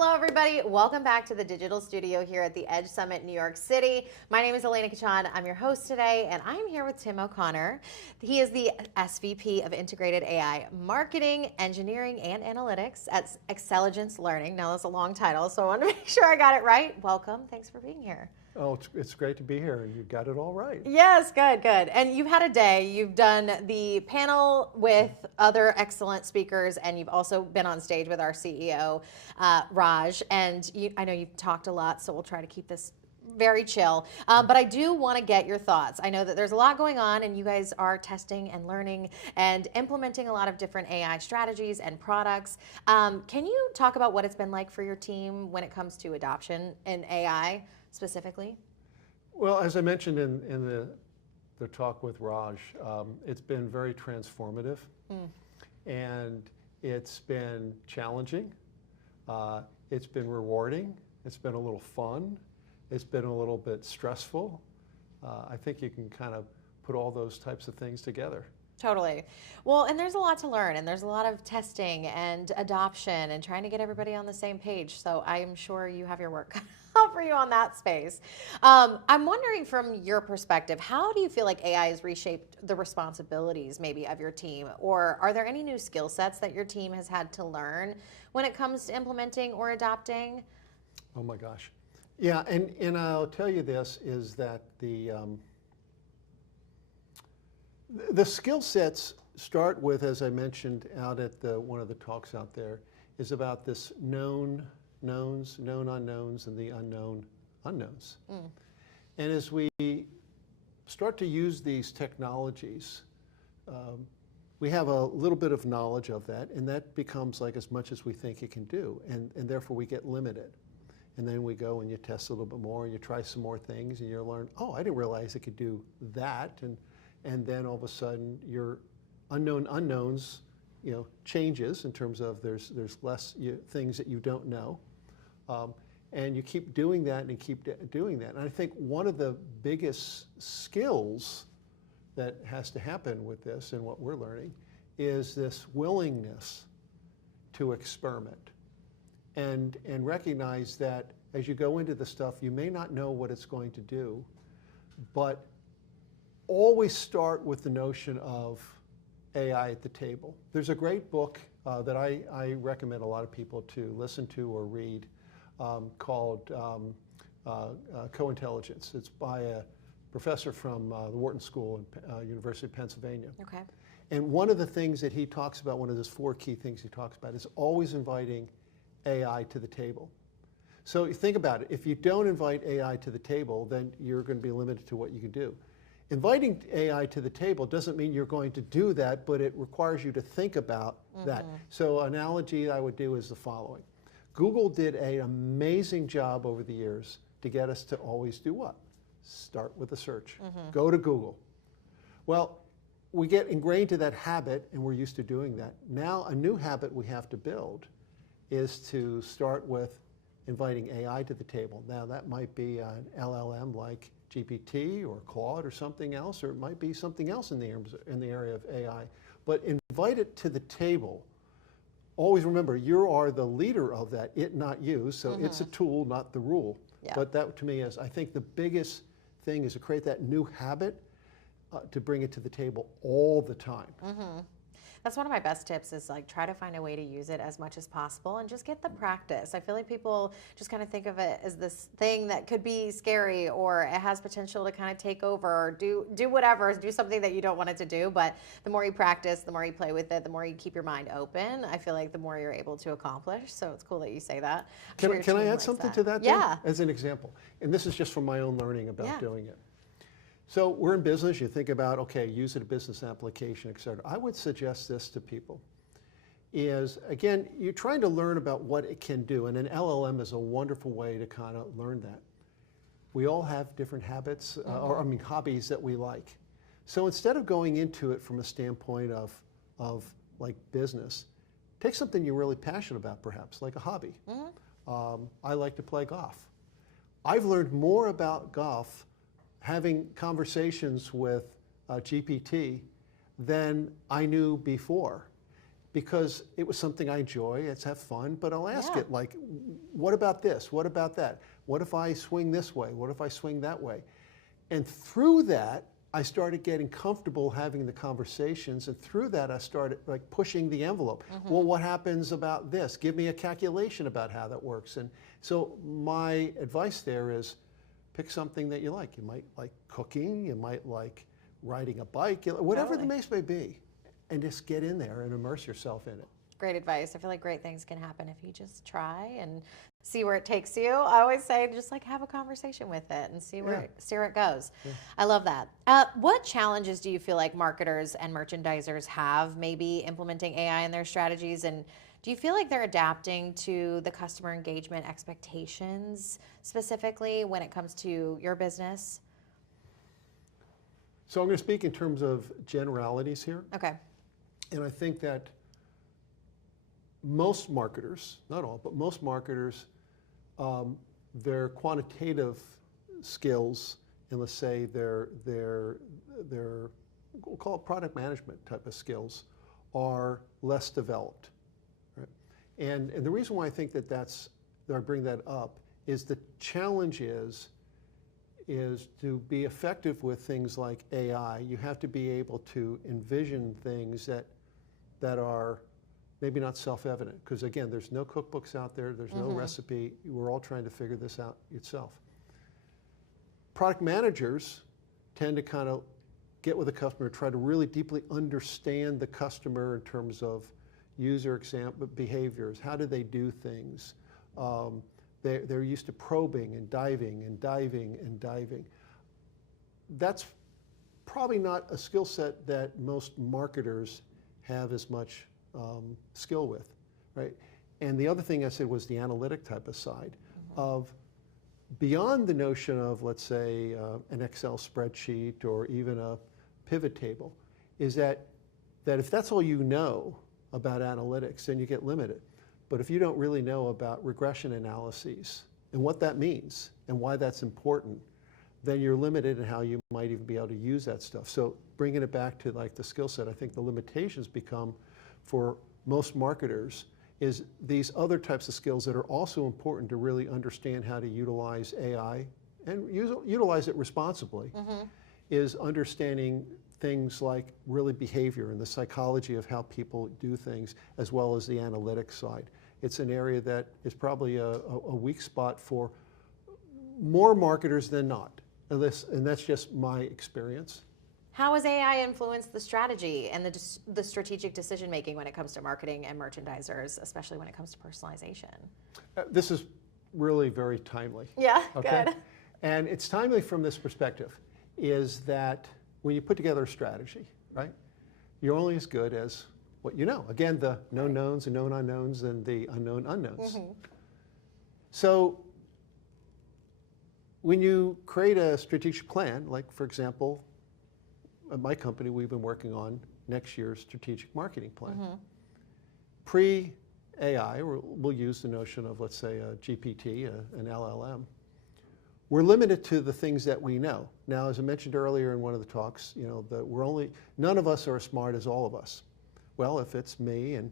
Hello, everybody. Welcome back to the Digital Studio here at the Edge Summit, New York City. My name is Elena Kachan. I'm your host today, and I'm here with Tim O'Connor. He is the SVP of Integrated AI Marketing, Engineering, and Analytics at Excelligence Learning. Now, that's a long title, so I want to make sure I got it right. Welcome. Thanks for being here. Oh, it's great to be here. You got it all right. Yes, good. And you've had a day. You've done the panel with other excellent speakers, and you've also been on stage with our CEO, Raj. And I know you've talked a lot, so we'll try to keep this very chill. But I do want to get your thoughts. I know that there's a lot going on, and you guys are testing and learning and implementing a lot of different AI strategies and products. Can you talk about what it's been like for your team when it comes to adoption in AI? Specifically? Well, as I mentioned in the talk with Raj, it's been very transformative, and it's been challenging. It's been rewarding. It's been a little fun. It's been a little bit stressful. I think you can kind of put all those types of things together. Totally. Well, and there's a lot to learn, and there's a lot of testing and adoption and trying to get everybody on the same page. So I'm sure you have your work cut out for you on that space. I'm wondering from your perspective, how do you feel like AI has reshaped the responsibilities maybe of your team? Or are there any new skill sets that your team has had to learn when it comes to implementing or adopting? Oh my gosh. Yeah, and I'll tell you this, is that the skill sets start with, as I mentioned out at one of the talks out there, is about this known knowns, known unknowns, and the unknown unknowns. And as we start to use these technologies, we have a little bit of knowledge of that, and that becomes like as much as we think it can do, and therefore we get limited. And then we go and you test a little bit more, and you try some more things, and you learn, oh, I didn't realize it could do that, and then all of a sudden your unknown unknowns, changes in terms of there's less things that you don't know, and you keep doing that and keep doing that. And I think one of the biggest skills that has to happen with this and what we're learning is this willingness to experiment and recognize that as you go into the stuff, you may not know what it's going to do, but always start with the notion of AI at the table. There's a great book that I recommend a lot of people to listen to or read called Co-Intelligence. It's by a professor from the Wharton School at University of Pennsylvania. Okay. And one of the things that he talks about, one of those 4 key things he talks about, is always inviting AI to the table. So you think about it. If you don't invite AI to the table, then you're going to be limited to what you can do. Inviting AI to the table doesn't mean you're going to do that, but it requires you to think about that. So an analogy I would do is the following. Google did an amazing job over the years to get us to always do what? Start with a search. Go to Google. Well, we get ingrained to that habit, and we're used to doing that. Now a new habit we have to build is to start with inviting AI to the table. Now that might be an LLM like GPT or Claude or something else, or it might be something else in the area of AI. But invite it to the table. Always remember, you are the leader of that, it not you, so it's a tool, not the rule. Yeah. But that to me is, I think the biggest thing is to create that new habit to bring it to the table all the time. That's one of my best tips, is like try to find a way to use it as much as possible and just get the practice. I feel like people just kind of think of it as this thing that could be scary, or it has potential to kind of take over, or do whatever, do something that you don't want it to do. But the more you practice, the more you play with it, the more you keep your mind open, I feel like the more you're able to accomplish. So it's cool that you say that. Can I add something to that? Yeah. Then, as an example, and this is just from my own learning about doing it. So we're in business, you think about, okay, use it a business application, et cetera. I would suggest this to people, is again, you're trying to learn about what it can do, and an LLM is a wonderful way to kind of learn that. We all have different habits, hobbies that we like. So instead of going into it from a standpoint of like business, take something you're really passionate about, perhaps, like a hobby. I like to play golf. I've learned more about golf having conversations with GPT than I knew before, because it was something I enjoy, it's have fun, but I'll ask it, like, what about this? What about that? What if I swing this way? What if I swing that way? And through that, I started getting comfortable having the conversations, and through that I started like pushing the envelope. Well, what happens about this? Give me a calculation about how that works. And so my advice there is pick something that you like. You might like cooking, you might like riding a bike, whatever the case may be, and just get in there and immerse yourself in it. Great advice. I feel like great things can happen if you just try and see where it takes you. I always say just like have a conversation with it and see where it goes. Yeah. I love that. What challenges do you feel like marketers and merchandisers have maybe implementing AI in their strategies, and do you feel like they're adapting to the customer engagement expectations specifically when it comes to your business? So I'm going to speak in terms of generalities here. Okay. And I think that most marketers, not all, but most marketers, their quantitative skills, and let's say their we'll call it product management type of skills, are less developed. Right? And the reason why I think that I bring that up is the challenge is to be effective with things like AI. You have to be able to envision things that are maybe not self-evident, because again, there's no cookbooks out there, there's no recipe, we're all trying to figure this out yourself. Product managers tend to kind of get with the customer, try to really deeply understand the customer in terms of user behaviors, how do they do things. They're used to probing and diving and diving and diving. That's probably not a skill set that most marketers have as much skill with, right? And the other thing I said was the analytic type of side of beyond the notion of, let's say, an Excel spreadsheet or even a pivot table, is that if that's all you know about analytics, then you get limited. But if you don't really know about regression analyses and what that means and why that's important, then you're limited in how you might even be able to use that stuff. So bringing it back to like the skill set, I think the limitations become for most marketers is these other types of skills that are also important to really understand how to utilize AI and utilize it responsibly, is understanding things like really behavior and the psychology of how people do things, as well as the analytics side. It's an area that is probably a weak spot for more marketers than not, and that's just my experience. How has AI influenced the strategy and the strategic decision making when it comes to marketing and merchandisers, especially when it comes to personalization? This is really very timely. Yeah, okay? Good. And it's timely from this perspective, is that when you put together a strategy, right, you're only as good as what you know. Again, the known knowns and known unknowns and the unknown unknowns. So when you create a strategic plan, like for example, at my company, we've been working on next year's strategic marketing plan. Pre-AI, we'll use the notion of, let's say, a GPT, an LLM. We're limited to the things that we know. Now, as I mentioned earlier in one of the talks, none of us are as smart as all of us. Well, if it's me and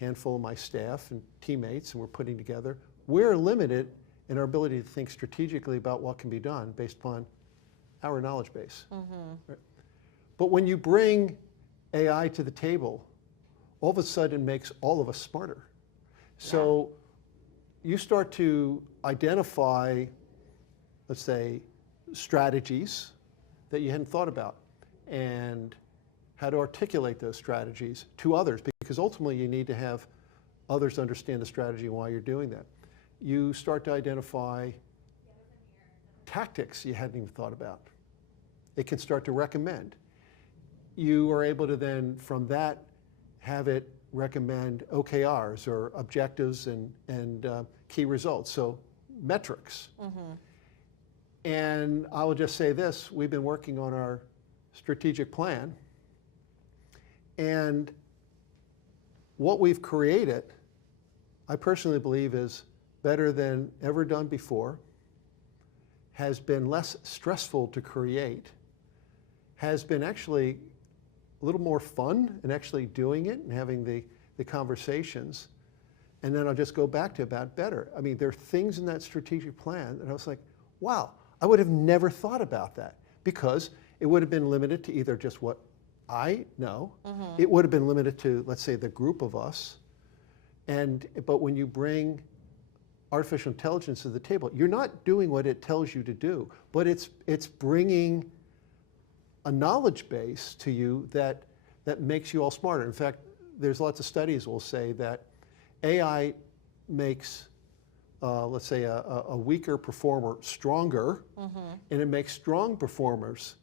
a handful of my staff and teammates and we're putting together, we're limited in our ability to think strategically about what can be done based upon our knowledge base. Right? But when you bring AI to the table, all of a sudden it makes all of us smarter. So you start to identify, let's say, strategies that you hadn't thought about and how to articulate those strategies to others, because ultimately you need to have others understand the strategy and why you're doing that. You start to identify tactics you hadn't even thought about. It can start to recommend. You are able to then, from that, have it recommend OKRs or objectives and key results, so metrics. And I will just say this, we've been working on our strategic plan, and what we've created, I personally believe, is better than ever done before, has been less stressful to create, has been actually a little more fun in actually doing it and having the conversations, And then I'll just go back to about better. I mean, there are things in that strategic plan that I was like, wow, I would have never thought about that, because it would have been limited to either just what I know. It would have been limited to, let's say, the group of us. But when you bring artificial intelligence to the table, you're not doing what it tells you to do, but it's bringing a knowledge base to you that makes you all smarter. In fact, there's lots of studies will say that AI makes, let's say, a weaker performer stronger, and it makes strong performers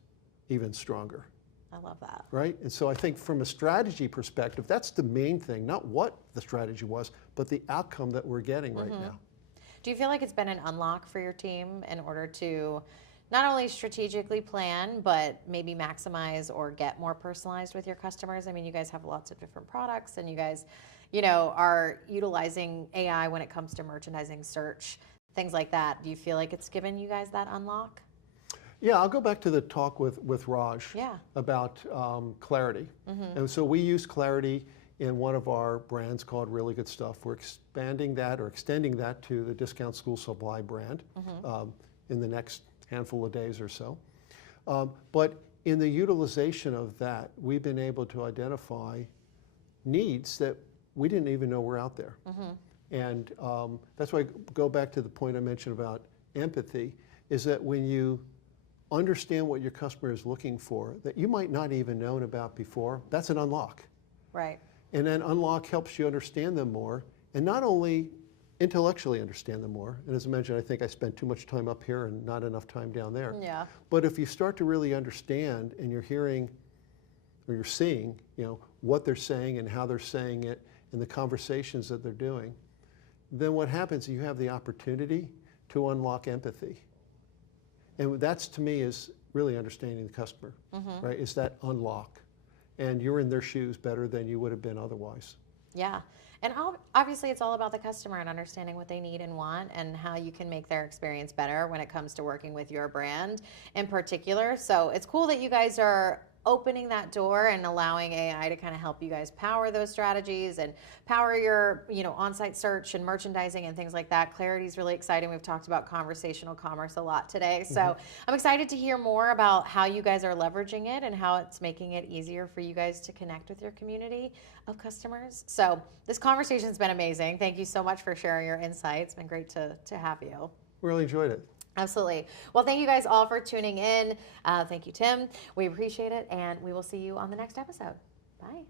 even stronger. I love that. Right? And so I think from a strategy perspective, that's the main thing, not what the strategy was, but the outcome that we're getting right now. Do you feel like it's been an unlock for your team in order to not only strategically plan, but maybe maximize or get more personalized with your customers? I mean, you guys have lots of different products, and you guys, are utilizing AI when it comes to merchandising, search, things like that. Do you feel like it's given you guys that unlock? Yeah, I'll go back to the talk with Raj about clarity. And so we use clarity in one of our brands called Really Good Stuff. We're expanding that or extending that to the Discount School Supply brand in the next handful of days or so. But in the utilization of that, we've been able to identify needs that we didn't even know were out there. And that's why I go back to the point I mentioned about empathy, is that when you understand what your customer is looking for that you might not even known about before, that's an unlock. Right. And then unlock helps you understand them more, and not only intellectually understand them more, and as I mentioned, I think I spent too much time up here and not enough time down there. Yeah. But if you start to really understand and you're hearing or you're seeing, what they're saying and how they're saying it and the conversations that they're doing, then what happens is you have the opportunity to unlock empathy. And that's, to me, is really understanding the customer, right? Is that unlock. And you're in their shoes better than you would have been otherwise. Yeah. And obviously it's all about the customer and understanding what they need and want and how you can make their experience better when it comes to working with your brand in particular. So it's cool that you guys are opening that door and allowing AI to kind of help you guys power those strategies and power your, on-site search and merchandising and things like that. Clarity is really exciting. We've talked about conversational commerce a lot today. So I'm excited to hear more about how you guys are leveraging it and how it's making it easier for you guys to connect with your community of customers. So this conversation has been amazing. Thank you so much for sharing your insights. It's been great to have you. Really enjoyed it. Absolutely. Well, thank you guys all for tuning in. Thank you, Tim. We appreciate it, and we will see you on the next episode. Bye.